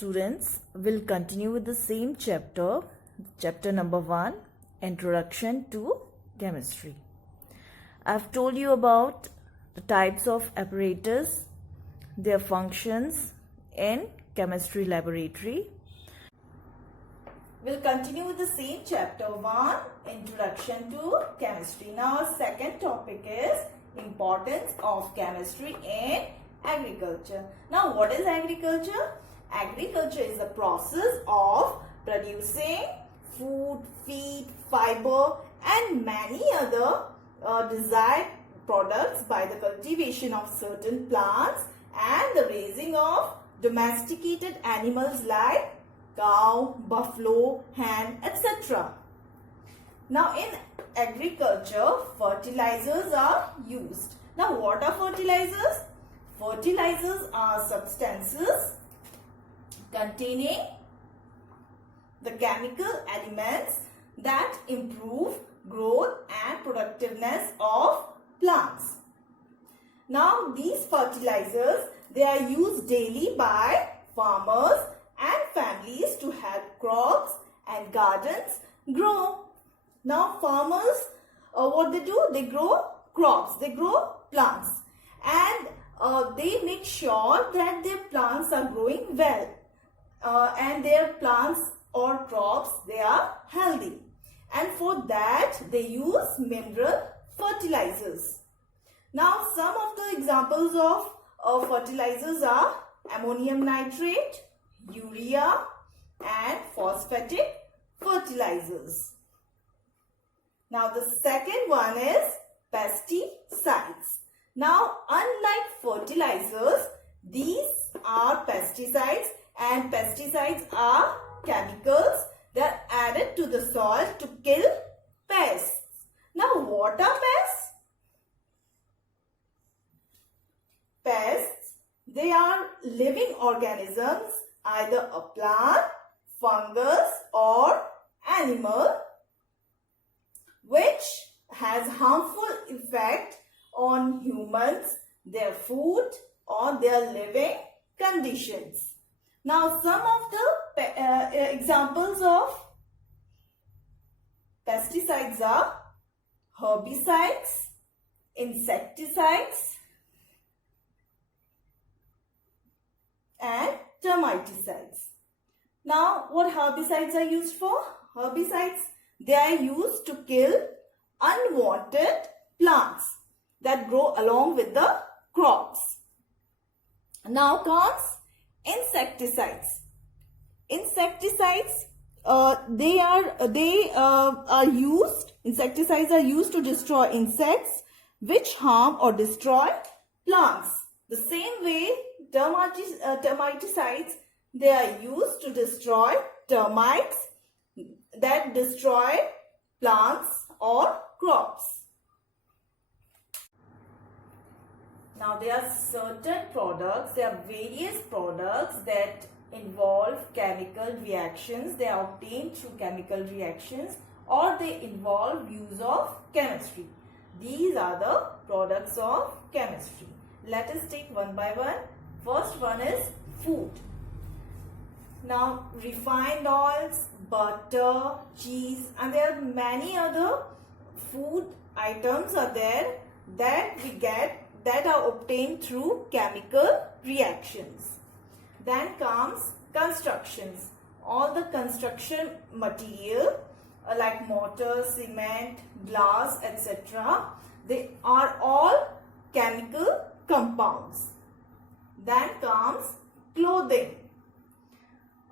Students, will continue with the same chapter, chapter number 1, Introduction to Chemistry. I've told you about the types of apparatus, their functions in chemistry laboratory. We'll continue with the same chapter 1, Introduction to Chemistry. Now our second topic is importance of chemistry in agriculture. Now what is agriculture? Agriculture is the process of producing food, feed, fiber and many other desired products by the cultivation of certain plants and the raising of domesticated animals like cow, buffalo, hen, etc. Now in agriculture, fertilizers are used. Now what are fertilizers? Fertilizers are substances containing the chemical elements that improve growth and productiveness of plants. Now these fertilizers, they are used daily by farmers and families to help crops and gardens grow. Now farmers, what they do? They grow crops, they grow plants and they make sure that their plants are growing well. And their plants or crops, they are healthy, and for that they use mineral fertilizers. Now some of the examples of fertilizers are ammonium nitrate, urea and phosphatic fertilizers. Now the second one is pesticides. Now unlike fertilizers, these are pesticides. And pesticides are chemicals that are added to the soil to kill pests. Now what are pests? Pests, they are living organisms, either a plant, fungus or animal, which has harmful effect on humans, their food or their living conditions. Now some of the examples of pesticides are herbicides, insecticides and termiticides. Now what herbicides are used for? Herbicides, they are used to kill unwanted plants that grow along with the crops. Now comes insecticides. Insecticides, insecticides are used to destroy insects which harm or destroy plants. The same way termiticides, they are used to destroy termites that destroy plants or crops. Now there are certain products, there are various products that involve chemical reactions. They are obtained through chemical reactions or they involve use of chemistry. These are the products of chemistry. Let us take one by one. First one is food. Now refined oils, butter, cheese and there are many other food items are there that we get that are obtained through chemical reactions. Then comes constructions. All the construction material like mortar, cement, glass, etc. they are all chemical compounds. Then comes clothing.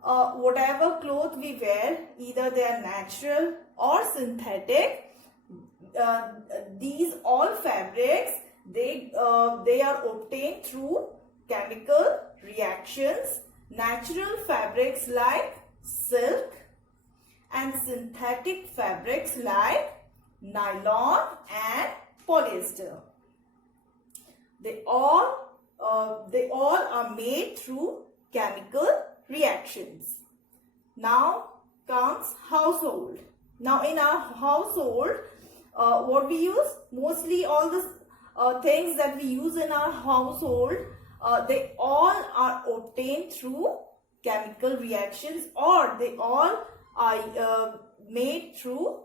Whatever clothes we wear, either they are natural or synthetic, these all fabrics, they are obtained through chemical reactions. Natural fabrics like silk and synthetic fabrics like nylon and polyester. They all are made through chemical reactions. Now comes household. Now in our household, what we use? Mostly all the things that we use in our household, they all are obtained through chemical reactions, or they all are made through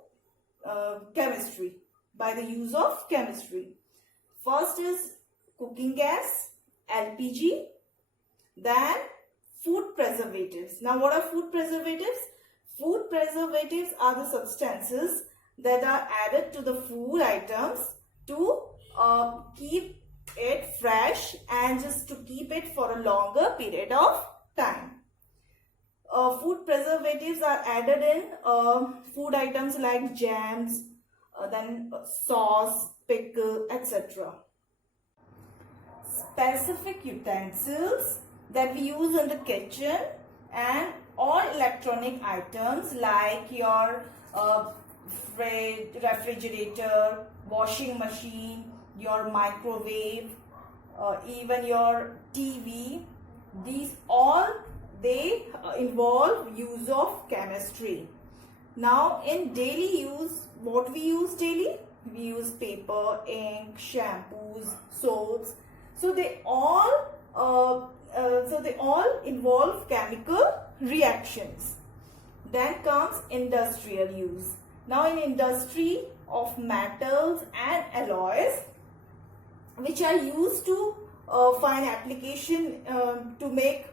chemistry, by the use of chemistry. First is cooking gas, LPG, then food preservatives. Now what are food preservatives? Food preservatives are the substances that are added to the food items to keep it fresh and just to keep it for a longer period of time. Food preservatives are added in food items like jams, then sauce, pickle, etc. Specific utensils that we use in the kitchen, and all electronic items like your fridge, refrigerator, washing machine, your microwave, even your TV, these all they involve use of chemistry. Now in daily use, what we use daily? We use paper, ink, shampoos, soaps. So they all involve chemical reactions. Then comes industrial use. Now in industry of metals and alloys, which are used to find application to make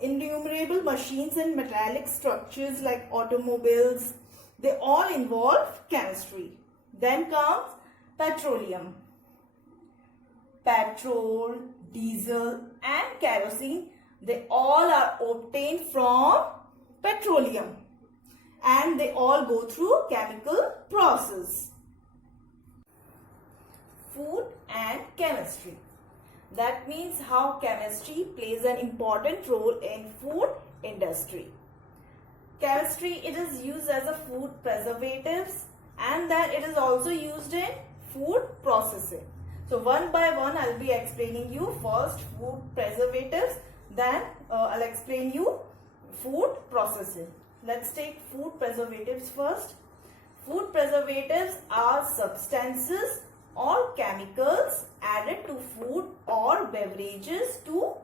innumerable machines and metallic structures like automobiles, they all involve chemistry. Then comes petroleum. Petrol, diesel and kerosene, they all are obtained from petroleum and they all go through chemical process. Food and chemistry. That means how chemistry plays an important role in food industry. Chemistry, it is used as a food preservatives, and then it is also used in food processing. So one by one I'll be explaining you first food preservatives, then I'll explain you food processing. Let's take food preservatives first. Food preservatives are substances or chemicals added to food or beverages to.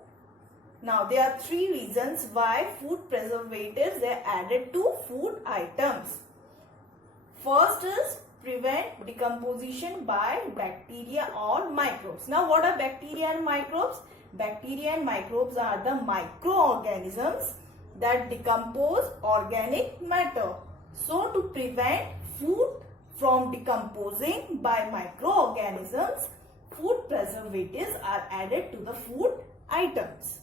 Now there are three reasons why food preservatives are added to food items. First is prevent decomposition by bacteria or microbes. Now what are bacteria and microbes? Bacteria and microbes are the microorganisms that decompose organic matter. So to prevent food from decomposing by microorganisms, food preservatives are added to the food items.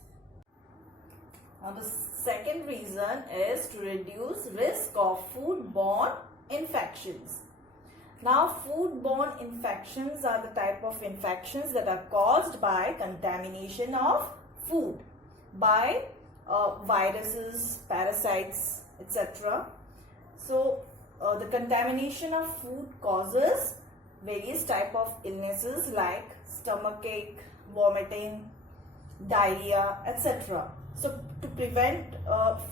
Now the second reason is to reduce risk of foodborne infections. Now foodborne infections are the type of infections that are caused by contamination of food by viruses, parasites, etc. So the contamination of food causes various type of illnesses like stomachache, vomiting, diarrhea, etc. So to prevent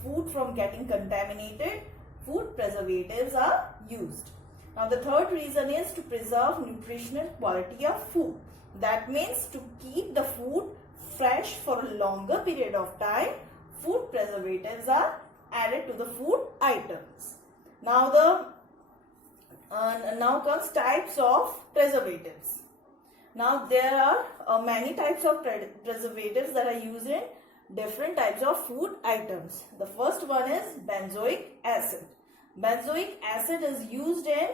food from getting contaminated, food preservatives are used. Now the third reason is to preserve nutritional quality of food. That means to keep the food fresh for a longer period of time, food preservatives are added to the food items. Now now comes types of preservatives. Now there are many types of preservatives that are used in different types of food items. The first one is benzoic acid. Benzoic acid is used in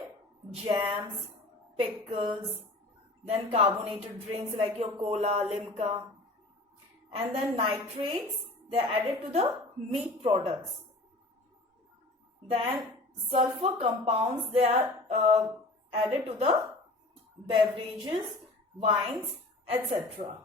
jams, pickles, then carbonated drinks like your cola, Limca, and then nitrates, they are added to the meat products. Then sulfur compounds, they are added to the beverages, wines, etc.